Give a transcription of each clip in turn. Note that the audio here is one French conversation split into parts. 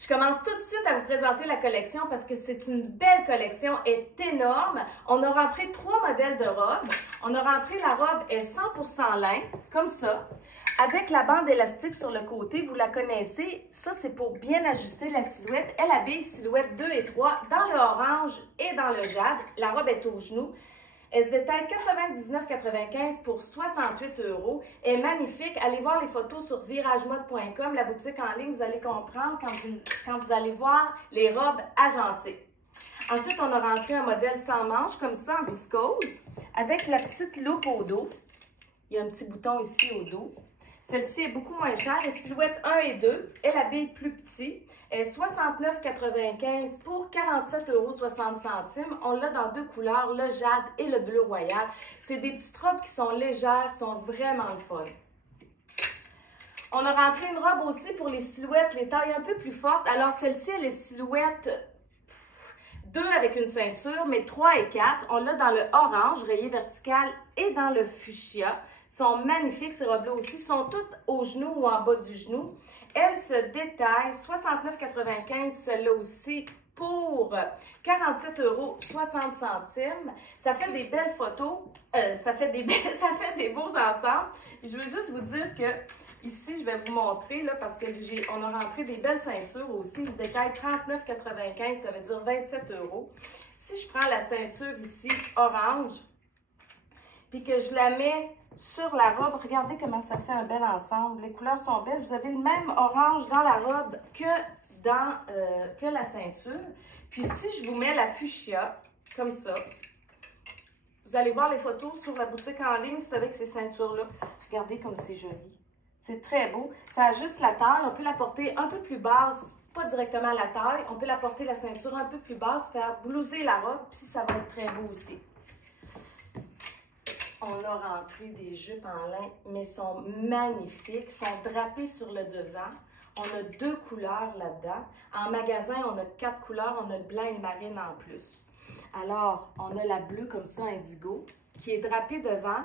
Je commence tout de suite à vous présenter la collection parce que c'est une belle collection, elle est énorme. On a rentré 3 modèles de robes. On a rentré la robe est 100% lin, comme ça, avec la bande élastique sur le côté. Vous la connaissez, ça c'est pour bien ajuster la silhouette. Elle habille silhouette 2 et 3 dans le orange et dans le jade. La robe est au genou. Elle se détaille 99,95 pour 68 €. Elle est magnifique. Allez voir les photos sur viragemode.com, la boutique en ligne. Vous allez comprendre quand vous allez voir les robes agencées. Ensuite, on a rentré un modèle sans manches, comme ça, en viscose, avec la petite loupe au dos. Il y a un petit bouton ici au dos. Celle-ci est beaucoup moins chère. Elle silhouette 1 et 2. Elle habille plus petit. Elle est 69,95 pour 47,60 €. On l'a dans 2 couleurs, le jade et le bleu royal. C'est des petites robes qui sont légères, sont vraiment le fun. On a rentré une robe aussi pour les silhouettes, les tailles un peu plus fortes. Alors celle-ci, elle est silhouette 2 avec une ceinture, mais 3 et 4. On l'a dans le orange, rayé vertical, et dans le fuchsia. Sont magnifiques, ces robes-là aussi. Sont toutes au genou ou en bas du genou. Elle se détaille 69,95 €, celle-là aussi, pour 47,60 €. Ça fait des belles photos, ça fait des beaux ensembles. Et je veux juste vous dire que ici, je vais vous montrer, là, parce que on a rentré des belles ceintures aussi. Ils se détaillent 39,95 €, ça veut dire 27 €. Si je prends la ceinture ici, orange, puis que je la mets sur la robe, regardez comment ça fait un bel ensemble. Les couleurs sont belles. Vous avez le même orange dans la robe que la ceinture. Puis si je vous mets la fuchsia, comme ça, vous allez voir les photos sur la boutique en ligne, c'est avec ces ceintures-là. Regardez comme c'est joli. C'est très beau. Ça ajuste la taille. On peut la porter un peu plus basse, pas directement à la taille. On peut la porter la ceinture un peu plus basse, faire blouser la robe, puis ça va être très beau aussi. On a rentré des jupes en lin, mais sont magnifiques, sont drapées sur le devant. On a 2 couleurs là-dedans. En magasin, on a 4 couleurs, on a le blanc et le marine en plus. Alors, on a la bleue comme ça, indigo, qui est drapée devant.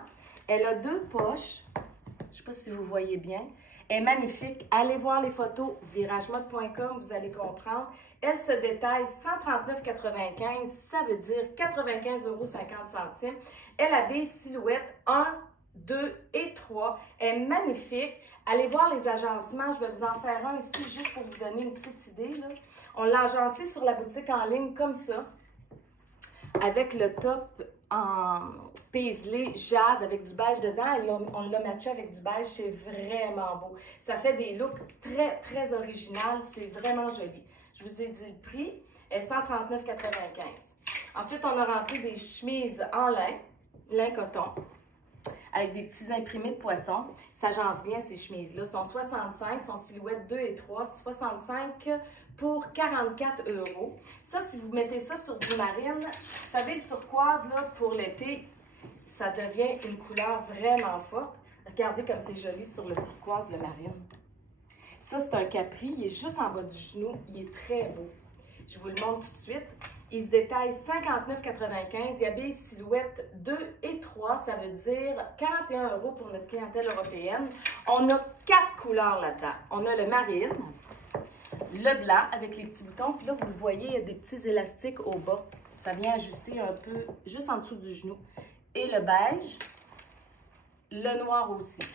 Elle a 2 poches. Je ne sais pas si vous voyez bien. Elle est magnifique. Allez voir les photos, viragemode.com, vous allez comprendre. Elle se détaille 139,95 €, ça veut dire 95,50 €. Elle habille silhouette 1, 2 et 3. Elle est magnifique. Allez voir les agencements. Je vais vous en faire un ici juste pour vous donner une petite idée, là. On l'a agencé sur la boutique en ligne comme ça, avec le top en paisley jade avec du beige dedans. Et là, on l'a matché avec du beige. C'est vraiment beau. Ça fait des looks très, très originaux. C'est vraiment joli. Je vous ai dit le prix est 139,95 €. Ensuite, on a rentré des chemises en lin coton, avec des petits imprimés de poisson. Ça agence bien ces chemises-là. Sont 65, sont silhouette 2 et 3, 65 pour 44 €. Ça, si vous mettez ça sur du marine, vous savez, le turquoise, là, pour l'été, ça devient une couleur vraiment forte. Regardez comme c'est joli sur le turquoise, le marine. Ça, c'est un capri. Il est juste en bas du genou. Il est très beau. Je vous le montre tout de suite. Il se détaille 59,95 €. Il habille silhouette 2 et 3. Ça veut dire 41 € pour notre clientèle européenne. On a 4 couleurs là-dedans. On a le marine, le blanc avec les petits boutons. Puis là, vous le voyez, il y a des petits élastiques au bas. Ça vient ajuster un peu juste en dessous du genou. Et le beige, le noir aussi.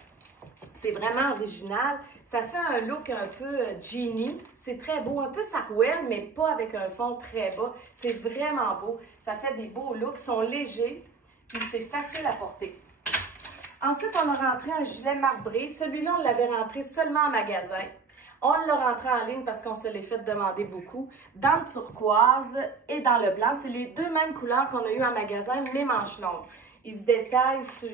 C'est vraiment original. Ça fait un look un peu jeany. C'est très beau, un peu sarouel, mais pas avec un fond très bas. C'est vraiment beau. Ça fait des beaux looks. Ils sont légers, puis c'est facile à porter. Ensuite, on a rentré un gilet marbré. Celui-là, on l'avait rentré seulement en magasin. On l'a rentré en ligne parce qu'on se l'est fait demander beaucoup. Dans le turquoise et dans le blanc. C'est les 2 mêmes couleurs qu'on a eu en magasin, les manches longues. Ils se détaillent sur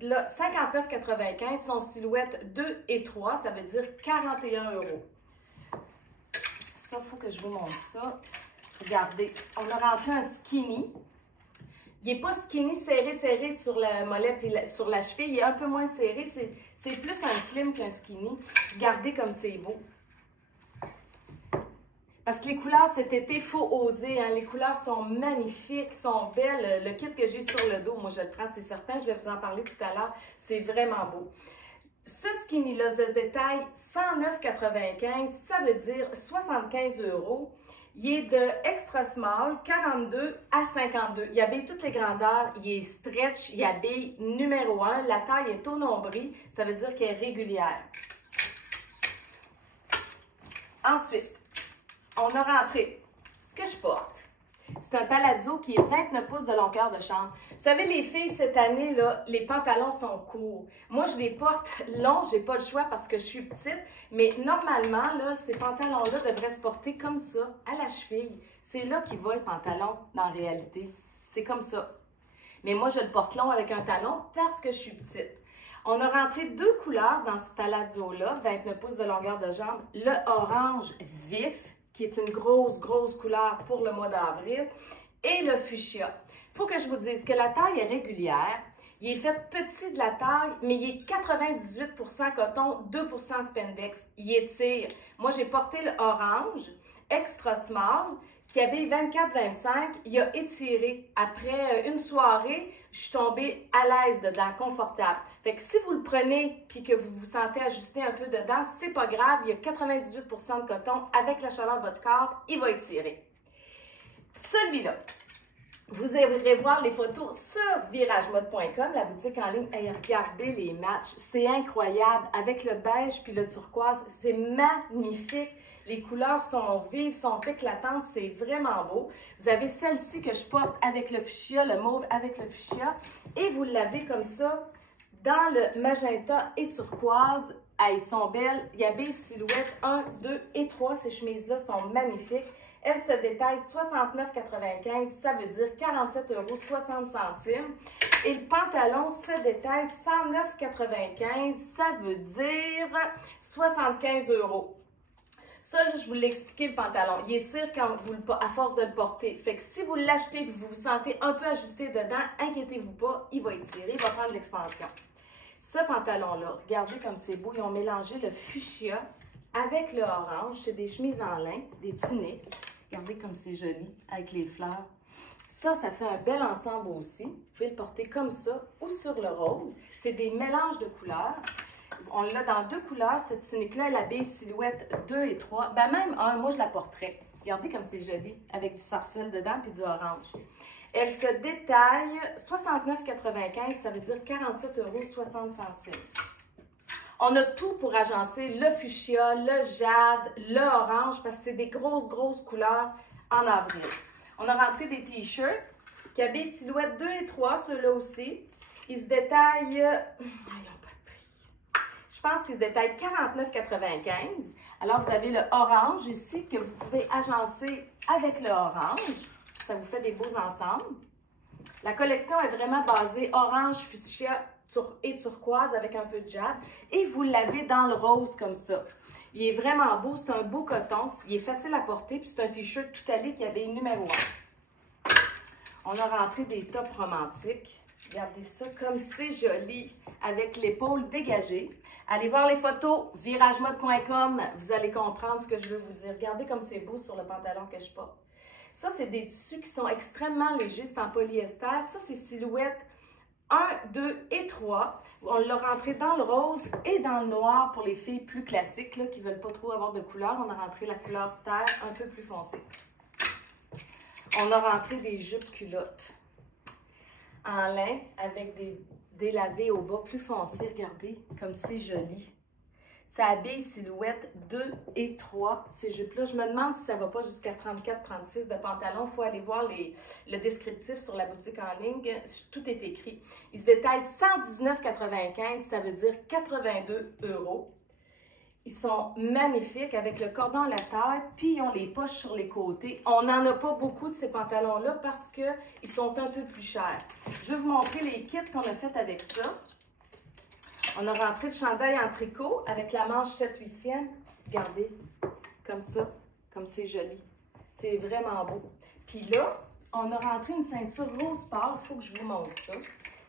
59,95 €, son silhouette 2 et 3, ça veut dire 41 €. Ça, il faut que je vous montre ça. Regardez, on a rentré un skinny. Il n'est pas skinny serré sur le mollet et sur la cheville. Il est un peu moins serré. C'est plus un slim qu'un skinny. Regardez comme c'est beau. Parce que les couleurs cet été, il faut oser. Hein? Les couleurs sont magnifiques, sont belles. Le kit que j'ai sur le dos, moi je le prends, c'est certain. Je vais vous en parler tout à l'heure. C'est vraiment beau. Ce skinny là de détail 109,95, ça veut dire 75 €. Il est de extra small, 42 à 52. Il habille toutes les grandeurs, il est stretch, il habille numéro 1. La taille est au nombril, ça veut dire qu'elle est régulière. Ensuite, on a rentré ce que je porte. C'est un palazzo qui est 29 pouces de longueur de chambre. Vous savez, les filles, cette année, là, les pantalons sont courts. Moi, je les porte longs, j'ai pas le choix parce que je suis petite. Mais normalement, là, ces pantalons-là devraient se porter comme ça, à la cheville. C'est là qu'il va le pantalon, dans la réalité. C'est comme ça. Mais moi, je le porte long avec un talon parce que je suis petite. On a rentré 2 couleurs dans ce palazzo-là, 29 pouces de longueur de jambe. Le orange vif, qui est une grosse couleur pour le mois d'avril, et le fuchsia. Il faut que je vous dise que la taille est régulière. Il est fait petit de la taille, mais il est 98% coton, 2% spandex. Il étire. Moi, j'ai porté le orange, extra small, qui habille 24-25. Il a étiré. Après une soirée, je suis tombée à l'aise dedans, confortable. Fait que si vous le prenez puis que vous vous sentez ajuster un peu dedans, c'est pas grave. Il y a 98% de coton. Avec la chaleur de votre corps, il va étirer. Celui-là, vous irez voir les photos sur viragemode.com, la boutique en ligne. Hey, regardez les matchs, c'est incroyable. Avec le beige puis le turquoise, c'est magnifique. Les couleurs sont vives, sont éclatantes, c'est vraiment beau. Vous avez celle-ci que je porte avec le fuchsia, le mauve avec le fuchsia. Et vous l'avez comme ça dans le magenta et turquoise. Elles sont belles. Il y a des silhouettes 1, 2 et 3. Ces chemises-là sont magnifiques. Elles se détaillent 69,95, ça veut dire 47,60 €. Et le pantalon se détaille 109,95, ça veut dire 75 €. Ça, je vous l'ai expliqué, le pantalon. Il étire quand vous à force de le porter. Fait que si vous l'achetez et vous vous sentez un peu ajusté dedans, inquiétez-vous pas, il va étirer, il va prendre l'expansion. Ce pantalon-là, regardez comme c'est beau. Ils ont mélangé le fuchsia avec le orange. C'est des chemises en lin, des tuniques. Regardez comme c'est joli avec les fleurs. Ça fait un bel ensemble aussi. Vous pouvez le porter comme ça ou sur le rose. C'est des mélanges de couleurs. On l'a dans 2 couleurs. Cette tunique-là, elle habille silhouette 2 et 3. Ben même un, moi je la porterais. Regardez comme c'est joli avec du sarcelle dedans puis du orange. Elle se détaille 69,95, ça veut dire 47,60 €. On a tout pour agencer le fuchsia, le jade, le orange, parce que c'est des grosses couleurs en avril. On a rentré des t-shirts qui habillent silhouette 2 et 3, ceux-là aussi. Ils se détaillent, ils n'ont pas de prix. Je pense qu'ils se détaillent 49,95. Alors, vous avez le orange ici que vous pouvez agencer avec le orange. Ça vous fait des beaux ensembles. La collection est vraiment basée orange, fuchsia et turquoise avec un peu de jade. Et vous l'avez dans le rose comme ça. Il est vraiment beau, c'est un beau coton. Il est facile à porter, puis c'est un t-shirt tout allé qui avait numéro 1. On a rentré des tops romantiques. Regardez ça, comme c'est joli, avec l'épaule dégagée. Allez voir les photos, viragemode.com, vous allez comprendre ce que je veux vous dire. Regardez comme c'est beau sur le pantalon que je porte. Ça, c'est des tissus qui sont extrêmement légers, c'est en polyester. Ça, c'est silhouette 1, 2 et 3. On l'a rentré dans le rose et dans le noir pour les filles plus classiques là, qui ne veulent pas trop avoir de couleur. On a rentré la couleur terre un peu plus foncée. On a rentré des jupes culottes en lin avec des délavés au bas plus foncés. Regardez comme c'est joli. Ça habille silhouette 2 et 3, ces jupes-là. Je me demande si ça ne va pas jusqu'à 34-36 de pantalon. Il faut aller voir le descriptif sur la boutique en ligne. Tout est écrit. Ils se détaillent 119,95, ça veut dire 82 €. Ils sont magnifiques avec le cordon à la taille, puis ils ont les poches sur les côtés. On n'en a pas beaucoup de ces pantalons-là parce qu'ils sont un peu plus chers. Je vais vous montrer les kits qu'on a fait avec ça. On a rentré le chandail en tricot avec la manche 7/8e. Regardez, comme ça, comme c'est joli. C'est vraiment beau. Puis là, on a rentré une ceinture rose pâle. Il faut que je vous montre ça.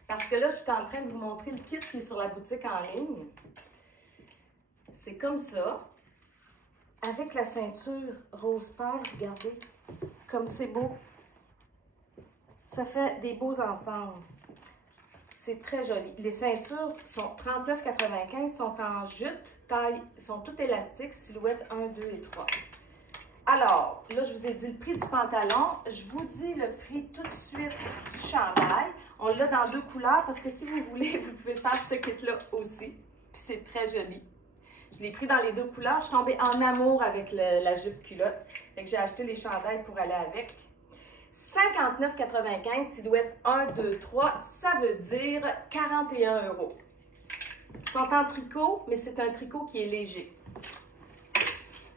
Parce que là, je suis en train de vous montrer le kit qui est sur la boutique en ligne. C'est comme ça. Avec la ceinture rose pâle, regardez, comme c'est beau. Ça fait des beaux ensembles. C'est très joli. Les ceintures sont 39,95, sont en jute, taille, sont toutes élastiques, silhouette 1, 2 et 3. Alors, là, je vous ai dit le prix du pantalon. Je vous dis le prix tout de suite du chandail. On l'a dans 2 couleurs parce que si vous voulez, vous pouvez faire ce kit-là aussi. Puis c'est très joli. Je l'ai pris dans les 2 couleurs. Je suis tombée en amour avec la jupe culotte. Fait que j'ai acheté les chandails pour aller avec. 59,95, silhouette 1, 2, 3, ça veut dire 41 €. Ils sont en tricot, mais c'est un tricot qui est léger.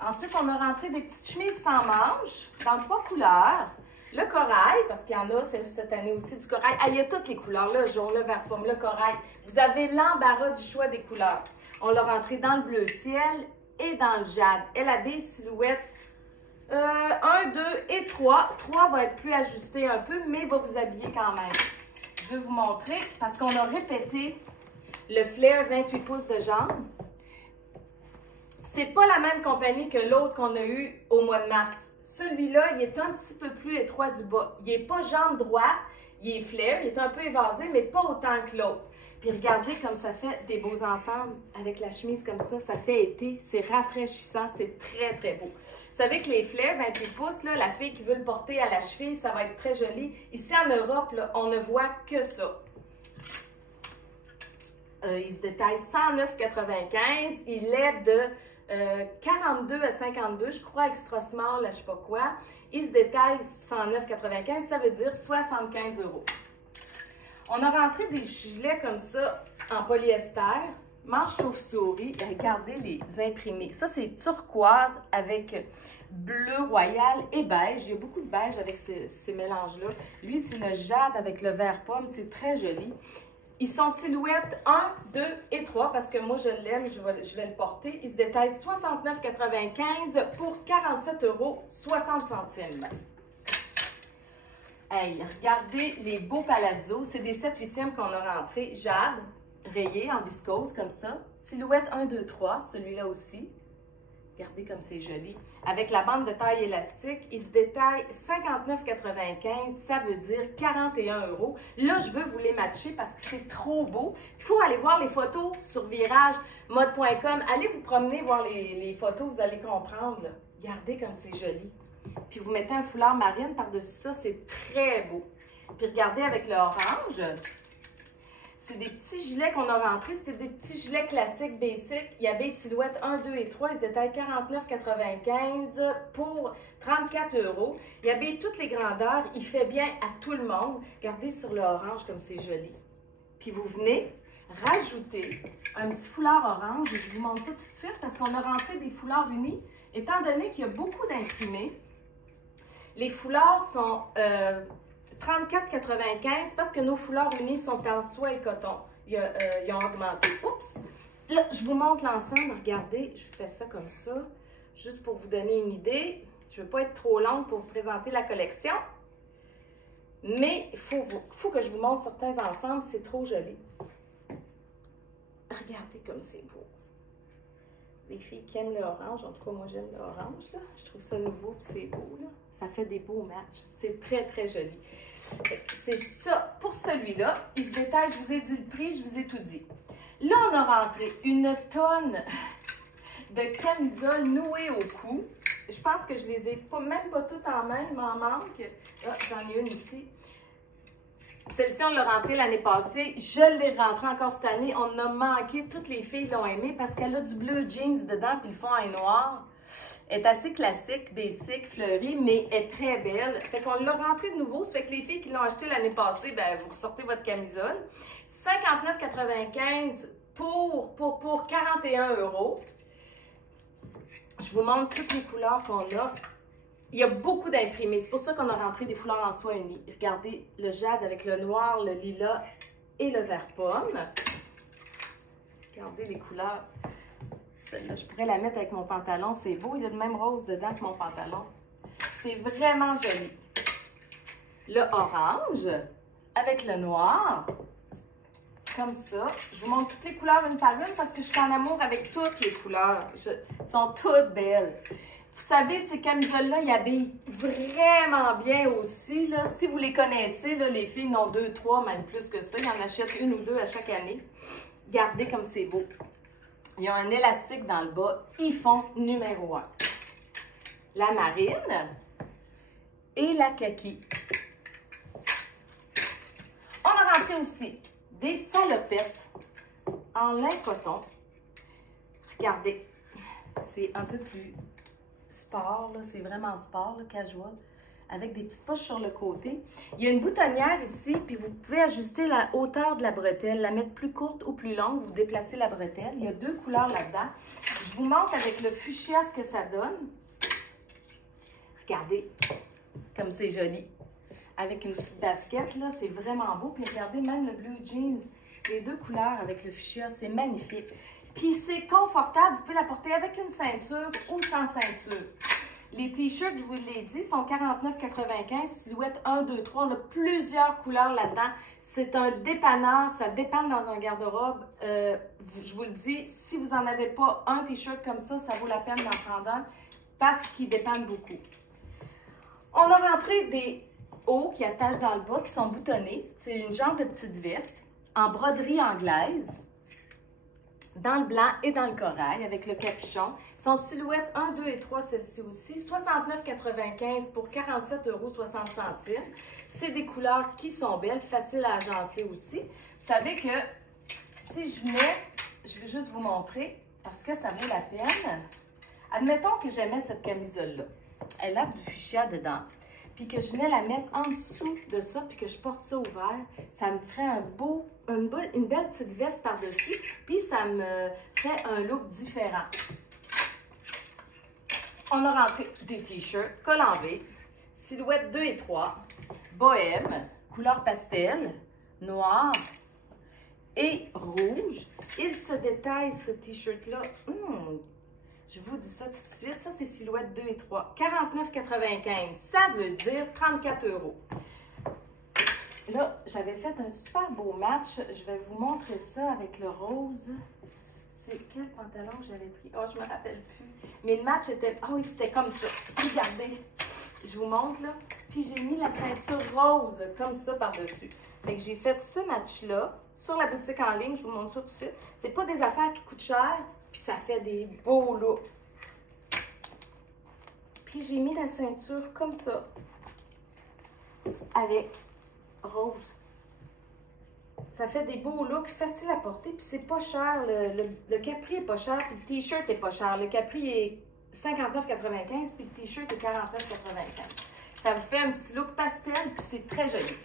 Ensuite, on a rentré des petites chemises sans manches dans 3 couleurs. Le corail, parce qu'il y en a cette année aussi du corail. Ah, il y a toutes les couleurs, le jaune, le vert pomme, le corail. Vous avez l'embarras du choix des couleurs. On l'a rentré dans le bleu ciel et dans le jade. Elle habille silhouette 1, 2 et 3. 3 va être plus ajusté un peu, mais va vous habiller quand même. Je vais vous montrer parce qu'on a répété le flair 28 pouces de jambe. C'est pas la même compagnie que l'autre qu'on a eu au mois de mars. Celui-là, il est un petit peu plus étroit du bas. Il n'est pas jambe droite, il est flair, il est un peu évasé, mais pas autant que l'autre. Puis regardez comme ça fait des beaux ensembles avec la chemise comme ça fait été, c'est rafraîchissant, c'est très très beau. Vous savez que les flairs 28 pouces, là, la fille qui veut le porter à la cheville, ça va être très joli. Ici en Europe, là, on ne voit que ça. Il se détaille 109,95, il est de 42 à 52, je crois, extra small, là, je sais pas quoi. Il se détaille 109,95, ça veut dire 75 €. On a rentré des gilets comme ça en polyester, manche chauve-souris. Regardez les imprimés. Ça, c'est turquoise avec bleu royal et beige. Il y a beaucoup de beige avec ces mélanges-là. Lui, c'est le jade avec le vert pomme. C'est très joli. Ils sont silhouettes 1, 2 et 3 parce que moi, je l'aime, je vais le porter. Il se détaille 69,95 pour 47,60 €. Hey, regardez les beaux palazzo. C'est des 7/8e qu'on a rentrés. Jade, rayé en viscose comme ça. Silhouette 1, 2, 3. Celui-là aussi. Regardez comme c'est joli. Avec la bande de taille élastique, il se détaille 59,95. Ça veut dire 41 €. Là, je veux vous les matcher parce que c'est trop beau. Il faut aller voir les photos sur viragemode.com. Allez vous promener, voir les photos, vous allez comprendre. Là. Regardez comme c'est joli. Puis vous mettez un foulard marine par-dessus ça, c'est très beau. Puis regardez avec l'orange, c'est des petits gilets qu'on a rentrés, c'est des petits gilets classiques, basic. Il y avait silhouette 1, 2 et 3, ils se détaillent 49,95 pour 34 €. Il y avait toutes les grandeurs, il fait bien à tout le monde. Regardez sur l'orange comme c'est joli. Puis vous venez rajouter un petit foulard orange, je vous montre ça tout de suite parce qu'on a rentré des foulards unis. Étant donné qu'il y a beaucoup d'imprimés, les foulards sont 34,95 parce que nos foulards unis sont en soie et coton. Ils ont augmenté. Oups! Là, je vous montre l'ensemble. Regardez, je fais ça comme ça, juste pour vous donner une idée. Je ne veux pas être trop longue pour vous présenter la collection. Mais il faut que je vous montre certains ensembles. C'est trop joli. Regardez comme c'est beau. Les filles qui aiment l'orange, en tout cas, moi, j'aime l'orange, là. Je trouve ça nouveau, puis c'est beau, là. Ça fait des beaux matchs. C'est très, très joli. C'est ça pour celui-là. Il se détaille, je vous ai dit le prix, je vous ai tout dit. Là, on a rentré une tonne de camisoles nouées au cou. Je pense que je les ai même pas toutes en main, il m'en manque. Ah, j'en ai une ici. Celle-ci, on l'a rentrée l'année passée. Je l'ai rentrée encore cette année. On a manqué. Toutes les filles l'ont aimée parce qu'elle a du bleu jeans dedans puis le fond est noir. Elle est assez classique, basic, fleurie, mais elle est très belle. Fait qu'on l'a rentrée de nouveau. Ça fait que les filles qui l'ont achetée l'année passée, ben vous ressortez votre camisole. 59,95 pour 41 €. Je vous montre toutes les couleurs qu'on a. Il y a beaucoup d'imprimés. C'est pour ça qu'on a rentré des foulards en soie unie. Regardez le jade avec le noir, le lilas et le vert pomme. Regardez les couleurs. Celle-là, je pourrais la mettre avec mon pantalon. C'est beau. Il y a le même rose dedans que mon pantalon. C'est vraiment joli. Le orange avec le noir. Comme ça. Je vous montre toutes les couleurs une par une parce que je suis en amour avec toutes les couleurs. Elles sont toutes belles. Vous savez, ces camisoles-là, ils habillent vraiment bien aussi. Là. Si vous les connaissez, là, les filles en ont 2, 3, même plus que ça. Ils en achètent 1 ou 2 à chaque année. Regardez comme c'est beau. Ils ont un élastique dans le bas. Ils font numéro 1. La marine et la kaki. On a rentré aussi des salopettes en lin coton. Regardez, c'est un peu plus sport, c'est vraiment sport, là, casual, avec des petites poches sur le côté. Il y a une boutonnière ici, puis vous pouvez ajuster la hauteur de la bretelle, la mettre plus courte ou plus longue, vous déplacez la bretelle. Il y a 2 couleurs là-dedans. Je vous montre avec le fuchsia ce que ça donne. Regardez, comme c'est joli. Avec une petite basket, là, c'est vraiment beau. Puis regardez, même le blue jeans, les 2 couleurs avec le fuchsia, c'est magnifique. Puis c'est confortable, vous pouvez la porter avec une ceinture ou sans ceinture. Les t-shirts, je vous l'ai dit, sont 49,95, silhouette 1, 2, 3. On a plusieurs couleurs là-dedans. C'est un dépanneur, ça dépanne dans un garde-robe. Je vous le dis, si vous n'en avez pas un t-shirt comme ça, ça vaut la peine d'en prendre un parce qu'il dépanne beaucoup. On a rentré des hauts qui attachent dans le bas, qui sont boutonnés. C'est une genre de petite veste en broderie anglaise, dans le blanc et dans le corail, avec le capuchon. Ils sont silhouette 1, 2 et 3, celle-ci aussi. 69,95 pour 47,60 €. C'est des couleurs qui sont belles, faciles à agencer aussi. Vous savez que si je mets, je vais juste vous montrer, parce que ça vaut la peine. Admettons que j'aimais cette camisole-là. Elle a du fuchsia dedans. Puis que je venais la mettre en dessous de ça, puis que je porte ça ouvert, ça me ferait une belle petite veste par-dessus, puis ça me ferait un look différent. On a rentré des t-shirts, col en V, silhouette 2 et 3, bohème, couleur pastel, noir et rouge. Il se détaille, ce t-shirt-là. Je vous dis ça tout de suite. Ça, c'est silhouette 2 et 3. 49,95. Ça veut dire 34 €. Là, j'avais fait un super beau match. Je vais vous montrer ça avec le rose. C'est quel pantalon que j'avais pris? Oh, je me rappelle plus. Mais le match était... Ah oui, c'était comme ça. Regardez. Je vous montre, là. Puis j'ai mis la ceinture rose comme ça par-dessus. Fait que j'ai fait ce match-là sur la boutique en ligne. Je vous montre ça tout de suite. C'est pas des affaires qui coûtent cher. Puis ça fait des beaux looks. Puis j'ai mis la ceinture comme ça, avec rose. Ça fait des beaux looks, faciles à porter, puis c'est pas cher. Le capri est pas cher, puis le t-shirt est pas cher. Le capri est 59,95, puis le t-shirt est 49,95. Ça vous fait un petit look pastel, puis c'est très joli.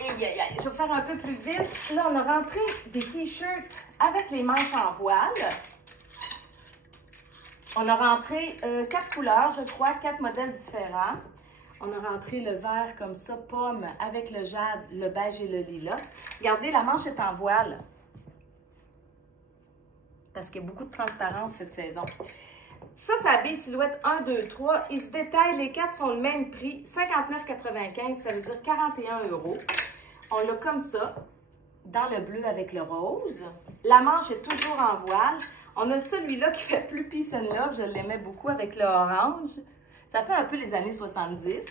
Je vais faire un peu plus vite. Là, on a rentré des t-shirts avec les manches en voile. On a rentré 4 couleurs, je crois, 4 modèles différents. On a rentré le vert comme ça, pomme, avec le jade, le beige et le lilas. Regardez, la manche est en voile. Parce qu'il y a beaucoup de transparence cette saison. Ça habille silhouette 1, 2, 3. Ils se détaillent, les 4 sont le même prix, 59,95, ça veut dire 41 €. On l'a comme ça, dans le bleu avec le rose. La manche est toujours en voile. On a celui-là qui fait plus peace and love, je l'aimais beaucoup avec le orange. Ça fait un peu les années 70.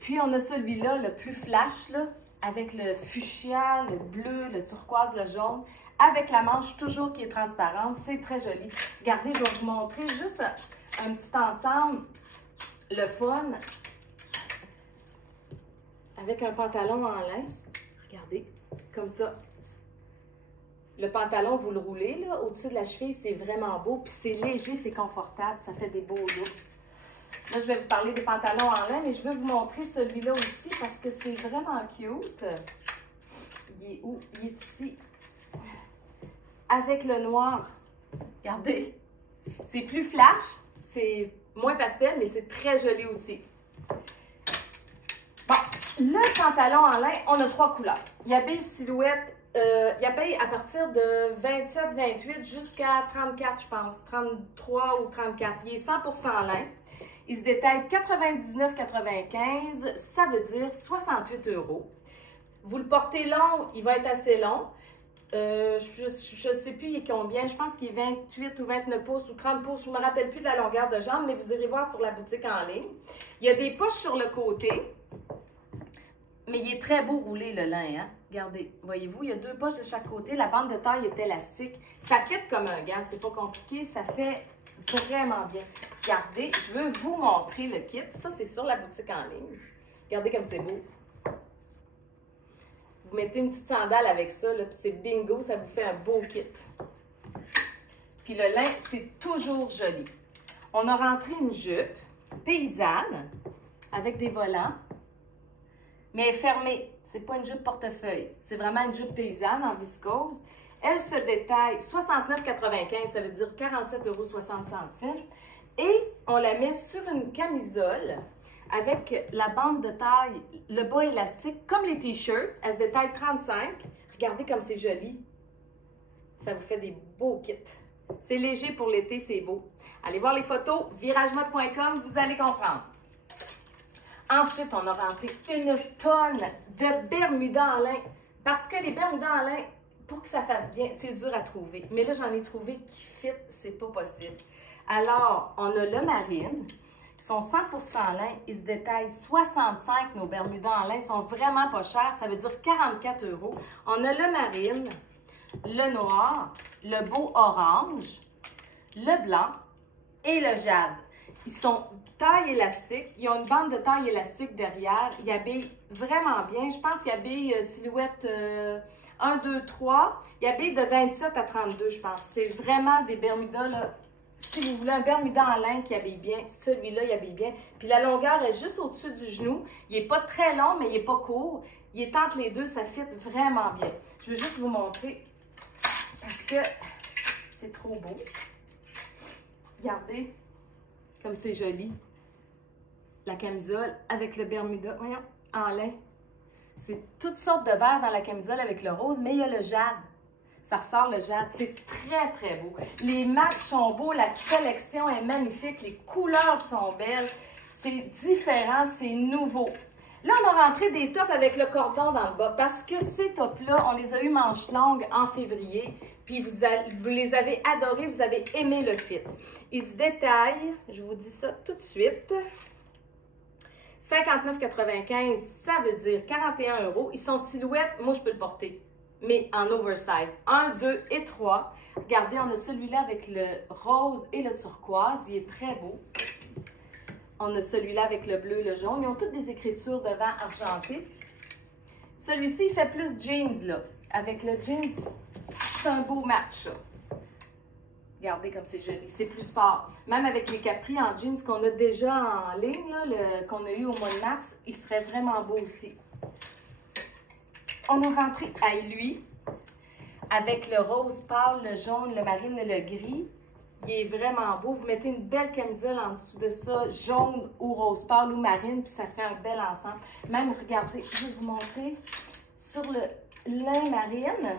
Puis on a celui-là, le plus flash, là, avec le fuchsia, le bleu, le turquoise, le jaune, avec la manche toujours qui est transparente. C'est très joli. Regardez, je vais vous montrer juste un petit ensemble, le fun, avec un pantalon en lin. Regardez, comme ça. Le pantalon, vous le roulez là, au-dessus de la cheville, c'est vraiment beau. Puis c'est léger, c'est confortable, ça fait des beaux looks. Là, je vais vous parler des pantalons en lin, mais je vais vous montrer celui-là aussi parce que c'est vraiment cute. Il est où? Il est ici. Avec le noir. Regardez. C'est plus flash, c'est moins pastel, mais c'est très joli aussi. Bon, le pantalon en lin, on a 3 couleurs. Il habille silhouette, il habille à partir de 27, 28 jusqu'à 34, je pense. 33 ou 34. Il est 100% lin. Il se détaille 99,95. Ça veut dire 68 €. Vous le portez long, il va être assez long. Je ne sais plus il est combien. Je pense qu'il est 28 ou 29 pouces ou 30 pouces. Je ne me rappelle plus de la longueur de jambe, mais vous irez voir sur la boutique en ligne. Il y a des poches sur le côté. Mais il est très beau roulé, le lin, hein? Regardez, voyez-vous, il y a 2 poches de chaque côté. La bande de taille est élastique. Ça fit comme un gant, c'est pas compliqué. Ça fait vraiment bien. Regardez, je veux vous montrer le kit. Ça, c'est sur la boutique en ligne. Regardez comme c'est beau. Vous mettez une petite sandale avec ça, puis c'est bingo, ça vous fait un beau kit. Puis le lin, c'est toujours joli. On a rentré une jupe paysanne avec des volants. Mais elle est fermée. C'est pas une jupe portefeuille. C'est vraiment une jupe paysanne en viscose. Elle se détaille 69,95, ça veut dire 47,60 €. Et on la met sur une camisole avec la bande de taille, le bas élastique, comme les t-shirts. Elle se détaille 35. Regardez comme c'est joli. Ça vous fait des beaux kits. C'est léger pour l'été, c'est beau. Allez voir les photos, viragemode.com, vous allez comprendre. Ensuite, on a rentré une tonne de Bermudas en lin. Parce que les Bermudas en lin, pour que ça fasse bien, c'est dur à trouver. Mais là, j'en ai trouvé qui fit, c'est pas possible. Alors, on a le marine. Ils sont 100% lin. Ils se détaillent 65, nos Bermudas en lin. Ils sont vraiment pas chers. Ça veut dire 44 €. On a le marine, le noir, le beau orange, le blanc et le jade. Ils sont taille élastique. Ils ont une bande de taille élastique derrière. Ils habillent vraiment bien. Je pense qu'ils habillent silhouette 1, 2, 3. Ils habillent de 27 à 32, je pense. C'est vraiment des Bermudas, là. Si vous voulez un Bermuda en lin qui habille bien, celui-là, il habille bien. Puis la longueur est juste au-dessus du genou. Il n'est pas très long, mais il n'est pas court. Il est entre les deux. Ça fit vraiment bien. Je veux juste vous montrer parce que c'est trop beau. Regardez comme c'est joli. La camisole avec le Bermuda, voyons, en lin. C'est toutes sortes de verres dans la camisole avec le rose, mais il y a le jade. Ça ressort le jade. C'est très, très beau. Les matchs sont beaux. La collection est magnifique. Les couleurs sont belles. C'est différent. C'est nouveau. Là, on a rentré des tops avec le cordon dans le bas parce que ces tops-là, on les a eu manches longues en février. Puis vous les avez adorés. Vous avez aimé le fit. Ils se détaillent. Je vous dis ça tout de suite. 59,95, ça veut dire 41 €. Ils sont silhouettes. Moi, je peux le porter. Mais en oversize. 1, 2 et 3. Regardez, on a celui-là avec le rose et le turquoise. Il est très beau. On a celui-là avec le bleu et le jaune. Ils ont toutes des écritures devant argentées. Celui-ci, il fait plus jeans, là. Avec le jeans, c'est un beau match, ça. Regardez comme c'est joli. C'est plus sport. Même avec les capris en jeans qu'on a déjà en ligne, qu'on a eu au mois de mars, il serait vraiment beau aussi. On a rentré à lui avec le rose pâle, le jaune, le marine et le gris. Il est vraiment beau. Vous mettez une belle camisole en dessous de ça, jaune ou rose pâle ou marine, puis ça fait un bel ensemble. Même, regardez, je vais vous montrer sur le lin marine.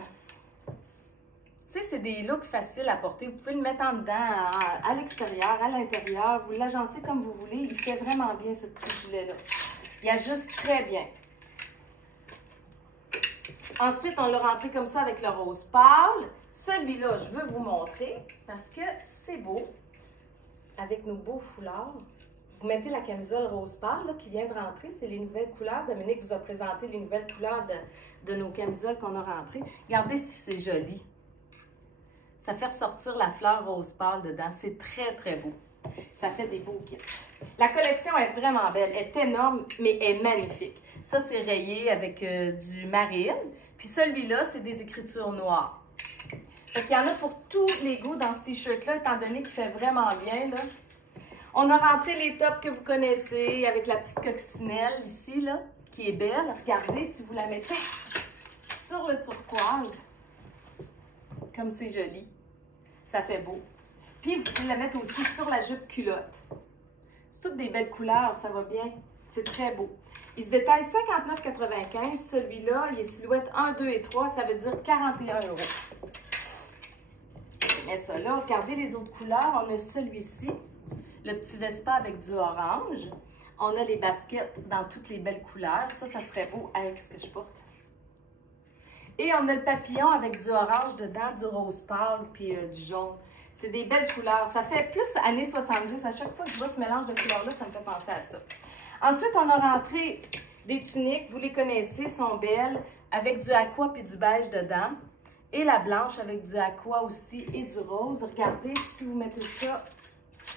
Tu sais, c'est des looks faciles à porter. Vous pouvez le mettre en dedans, à l'extérieur, à l'intérieur. Vous l'agencez comme vous voulez. Il fait vraiment bien, ce petit gilet-là. Il ajuste très bien. Ensuite, on l'a rentré comme ça avec le rose pâle. Celui-là, je veux vous montrer parce que c'est beau. Avec nos beaux foulards. Vous mettez la camisole rose pâle là, qui vient de rentrer. C'est les nouvelles couleurs. Dominique vous a présenté les nouvelles couleurs de nos camisoles qu'on a rentrées. Regardez si c'est joli. Ça fait ressortir la fleur rose pâle dedans. C'est très, très beau. Ça fait des beaux kits. La collection est vraiment belle. Elle est énorme, mais elle est magnifique. Ça, c'est rayé avec du marine. Puis celui-là, c'est des écritures noires. Fait qu'il y en a pour tous les goûts dans ce t-shirt-là, étant donné qu'il fait vraiment bien, là. On a rentré les tops que vous connaissez avec la petite coccinelle ici, là, qui est belle. Regardez, si vous la mettez sur le turquoise, comme c'est joli. Ça fait beau. Puis, vous pouvez la mettre aussi sur la jupe culotte. C'est toutes des belles couleurs, ça va bien. C'est très beau. Il se détaille 59,95. Celui-là, il est silhouette 1, 2 et 3. Ça veut dire 41 €. Je mets ça là. Regardez les autres couleurs. On a celui-ci, le petit Vespa avec du orange. On a les baskets dans toutes les belles couleurs. Ça serait beau avec ce que je porte. Et on a le papillon avec du orange dedans, du rose pâle, puis du jaune. C'est des belles couleurs. Ça fait plus années 70. À chaque fois que je vois ce mélange de couleurs-là, ça me fait penser à ça. Ensuite, on a rentré des tuniques. Vous les connaissez, sont belles, avec du aqua puis du beige dedans. Et la blanche avec du aqua aussi et du rose. Regardez, si vous mettez ça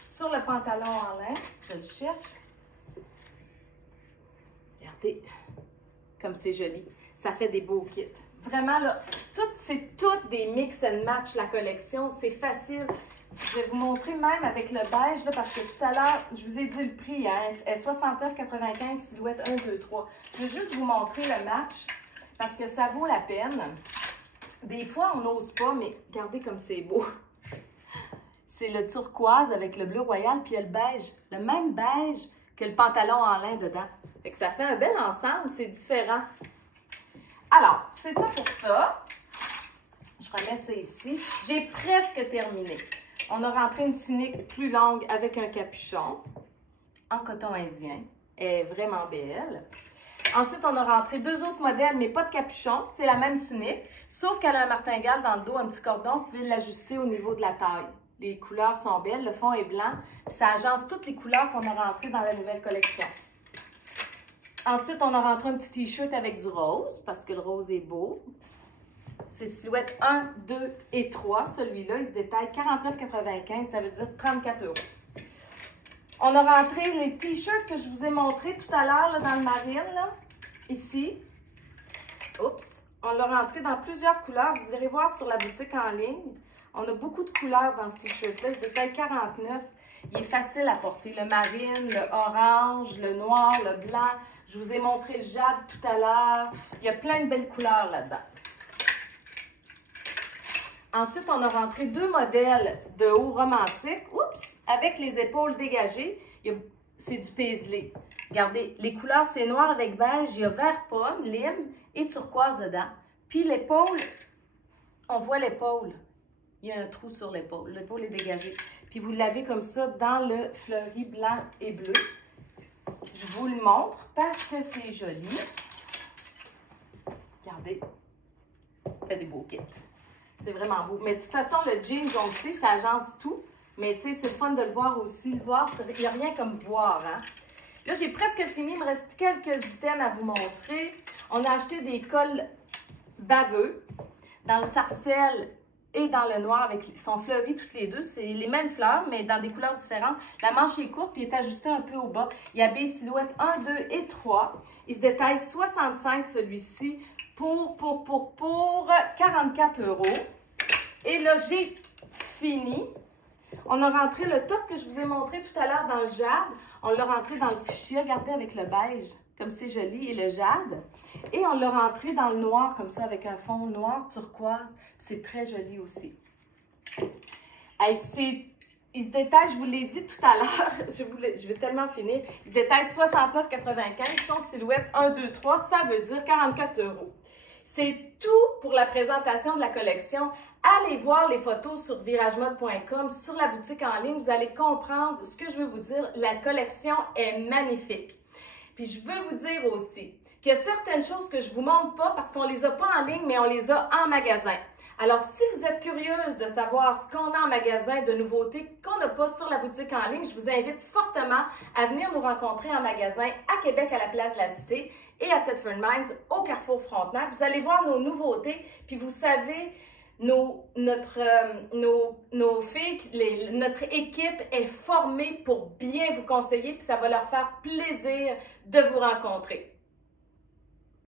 sur le pantalon en lin, je le cherche. Regardez, comme c'est joli. Ça fait des beaux kits. Vraiment, là, c'est toutes des mix and match, la collection. C'est facile. Je vais vous montrer même avec le beige, là, parce que tout à l'heure, je vous ai dit le prix, hein, est 69,95, silhouette 1, 2, 3. Je vais juste vous montrer le match, parce que ça vaut la peine. Des fois, on n'ose pas, mais regardez comme c'est beau. C'est le turquoise avec le bleu royal, puis il y a le beige. Le même beige que le pantalon en lin dedans. Fait que ça fait un bel ensemble, c'est différent. Alors, c'est ça pour ça. Je remets ça ici. J'ai presque terminé. On a rentré une tunique plus longue avec un capuchon en coton indien. Elle est vraiment belle. Ensuite, on a rentré deux autres modèles, mais pas de capuchon. C'est la même tunique, sauf qu'elle a un martingale dans le dos, un petit cordon. Vous pouvez l'ajuster au niveau de la taille. Les couleurs sont belles. Le fond est blanc. Puis ça agence toutes les couleurs qu'on a rentrées dans la nouvelle collection. Ensuite, on a rentré un petit t-shirt avec du rose, parce que le rose est beau. C'est silhouette 1, 2 et 3. Celui-là, il se détaille 49,95, ça veut dire 34 €. On a rentré les t-shirts que je vous ai montrés tout à l'heure dans le marine, là, ici. Oups! On l'a rentré dans plusieurs couleurs. Vous irez voir sur la boutique en ligne. On a beaucoup de couleurs dans ce t-shirt-là. Il se détaille 49. Il est facile à porter. Le marine, le orange, le noir, le blanc. Je vous ai montré le jade tout à l'heure. Il y a plein de belles couleurs là-dedans. Ensuite, on a rentré deux modèles de haut romantique. Oups! Avec les épaules dégagées. C'est du paisley. Regardez, les couleurs, c'est noir avec beige. Il y a vert pomme, lime et turquoise dedans. Puis l'épaule, on voit l'épaule. Il y a un trou sur l'épaule. L'épaule est dégagée. Puis vous l'avez comme ça dans le fleuri blanc et bleu. Je vous le montre parce que c'est joli. Regardez. Ça fait des beaux kits. C'est vraiment beau. Mais de toute façon, le jeans, on le sait, ça agence tout. Mais tu sais, c'est le fun de le voir aussi. Le voir, il n'y a rien comme voir, hein. Là, j'ai presque fini. Il me reste quelques items à vous montrer. On a acheté des cols baveux dans le sarcelle et dans le noir. Ils sont fleuris toutes les deux. C'est les mêmes fleurs, mais dans des couleurs différentes. La manche est courte, puis il est ajusté un peu au bas. Il habille silhouette 1, 2 et 3. Il se détaille 65, celui-ci, pour 44 €. Et là, j'ai fini. On a rentré le top que je vous ai montré tout à l'heure dans le jade. On l'a rentré dans le fuchsia, regardez, avec le beige, comme c'est joli, et le jade. Et on l'a rentré dans le noir, comme ça, avec un fond noir turquoise. C'est très joli aussi. Hey, il se détaille, je vous l'ai dit tout à l'heure, je vais tellement finir. Il se détaille 69,95, son silhouette 1, 2, 3, ça veut dire 44 €. C'est tout pour la présentation de la collection. Allez voir les photos sur viragemode.com, sur la boutique en ligne. Vous allez comprendre ce que je veux vous dire. La collection est magnifique. Puis je veux vous dire aussi qu'il y a certaines choses que je ne vous montre pas parce qu'on ne les a pas en ligne, mais on les a en magasin. Alors, si vous êtes curieuse de savoir ce qu'on a en magasin de nouveautés qu'on n'a pas sur la boutique en ligne, je vous invite fortement à venir nous rencontrer en magasin à Québec, à la Place de la Cité, et à Thetford Mines, au Carrefour Frontenac. Vous allez voir nos nouveautés, puis vous savez, notre équipe est formée pour bien vous conseiller, puis ça va leur faire plaisir de vous rencontrer.